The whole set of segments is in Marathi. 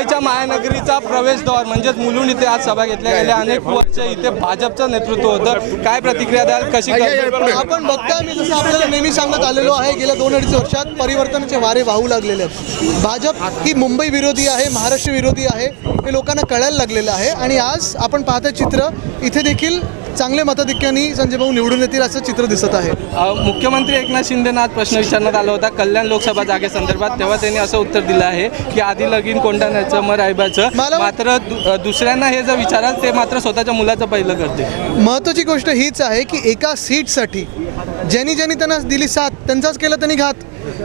मुंबईच्या महानगरीचा प्रवेशद्वार म्हणजेच मुलुंड इथे आज सभा घेतल्या गेल्या अनेक वर्ष इथे भाजपचं नेतृत्व होतं काय प्रतिक्रिया द्याल कशी आपण बघतोय मी जसं आपल्याला नेहमी सांगत आलेलो आहे गेल्या दोन अडीच वर्षात परिवर्तनाचे वारे वाहू लागलेले आहेत भाजप ही मुंबई विरोधी आहे महाराष्ट्र विरोधी आहे हे लोकांना कळायला लागलेलं आहे आणि आज आपण पाहतोय चित्र इथे देखील चांगले संजय भाऊ निवडून येतील असं चित्र दिसत आहे मुख्यमंत्री एकनाथ शिंदेना आज प्रश्न विचारण्यात आला होता कल्याण लोकसभा जागेसंदर्भात तेव्हा त्यांनी असं उत्तर दिलं आहे की आधी लगीन न्यायचं मग रायबाचं मात्र दुसऱ्यांना हे जर विचाराल ते मात्र स्वतःच्या मुलाचं पहिलं करते महत्त्वाची गोष्ट हीच आहे की एका सीटसाठी ज्यांनी ज्यांनी त्यांना दिली साथ त्यांचाच केलं त्यांनी घात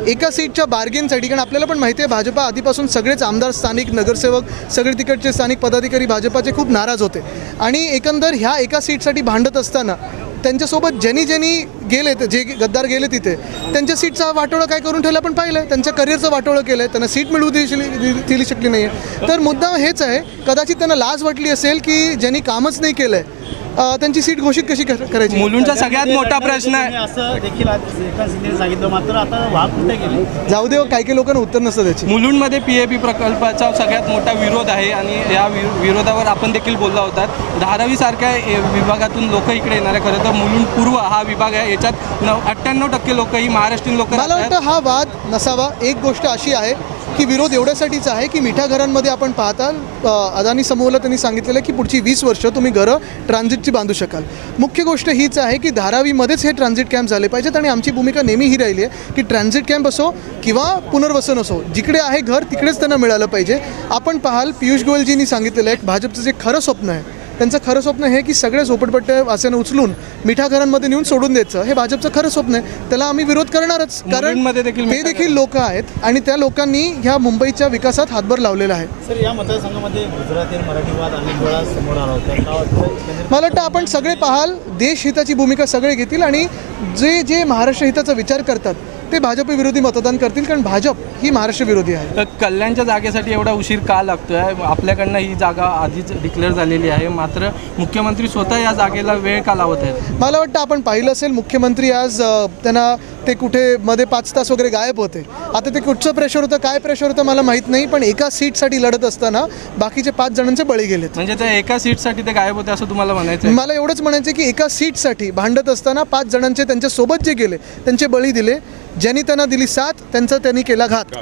एका सीटच्या बार्गेनसाठी कारण आपल्याला पण माहिती आहे भाजपा आधीपासून सगळेच आमदार स्थानिक नगरसेवक सगळे तिकडचे स्थानिक पदाधिकारी भाजपाचे खूप नाराज होते आणि एकंदर ह्या एका सीटसाठी भांडत असताना त्यांच्यासोबत ज्यांनी ज्यांनी गेले जे गद्दार गेले तिथे त्यांच्या सीटचा वाटोळं काय करून ठेवलं आपण पाहिलं आहे त्यांच्या करिअरचं वाटोळं केलं आहे त्यांना सीट मिळवू दिली दिली शकली नाही आहे तर मुद्दा हेच आहे कदाचित त्यांना लाज वाटली असेल की ज्यांनी कामच नाही केलं आहे त्यांची सीट घोषित कशी करायची मुलुंडचा सगळ्यात मोठा प्रश्न आहे असं देखील सांगितलं मात्र आता कुठे जाऊ दे हो, काही काही लोकांना उत्तर नसतं त्याची मुलुंडमध्ये पी ए पी प्रकल्पाचा सगळ्यात मोठा विरोध आहे आणि या विरोधावर आपण देखील बोलला होता सारख्या विभागातून लोक इकडे येणार आहे खरं तर मुलुंड पूर्व हा विभाग आहे याच्यात नऊ अठ्ठ्याण्णव टक्के लोक ही महाराष्ट्रीयन लोक मला वाटतं हा वाद नसावा एक गोष्ट अशी आहे की विरोध एवढ्यासाठीचा आहे की मिठा घरांमध्ये आपण पाहताल अदानी समूहाला त्यांनी सांगितलेलं की पुढची वीस वर्ष तुम्ही घरं ट्रान्झिटची बांधू शकाल मुख्य गोष्ट हीच आहे की धारावीमध्येच हे ट्रान्झिट कॅम्प झाले पाहिजेत आणि आमची भूमिका नेहमी ही राहिली आहे की ट्रान्झिट कॅम्प असो किंवा पुनर्वसन असो जिकडे आहे घर तिकडेच त्यांना मिळालं पाहिजे आपण पाहाल पियुष गोयलजींनी सांगितलेलं आहे भाजपचं जे खरं स्वप्न आहे त्यांचं खरं स्वप्न हे की सगळे झोपडपट्टे वासेनं उचलून मिठा घरांमध्ये नेऊन सोडून द्यायचं हे भाजपचं खरं स्वप्न आहे त्याला आम्ही विरोध करणारच कारण ते देखील लोक आहेत आणि त्या लोकांनी ह्या मुंबईच्या विकासात हातभार लावलेला आहे सर या मला वाटतं आपण सगळे पाहाल देशहिताची भूमिका सगळे घेतील आणि जे जे महाराष्ट्र हिताचा विचार करतात ते भाजप विरोधी मतदान करतील कारण भाजप ही महाराष्ट्र विरोधी आहे कल्याणच्या जागेसाठी एवढा उशीर का लागतोय आपल्याकडनं ही जागा आधीच डिक्लेअर झालेली आहे मात्र मुख्यमंत्री स्वतः या जागेला वेळ का लावत आहेत मला वाटतं आपण पाहिलं असेल मुख्यमंत्री आज त्यांना ते कुठे मध्ये पाच तास वगैरे गायब होते आता ते कुठचं प्रेशर होतं काय प्रेशर होतं मला माहीत नाही पण एका सीटसाठी लढत असताना बाकीचे पाच जणांचे बळी गेलेत म्हणजे त्या एका सीटसाठी ते गायब होते असं तुम्हाला म्हणायचं मला एवढंच म्हणायचं की एका सीटसाठी भांडत असताना पाच जणांचे त्यांच्या जे गेले त्यांचे बळी दिले ज्यांनी त्यांना दिली साथ त्यांचा त्यांनी केला घात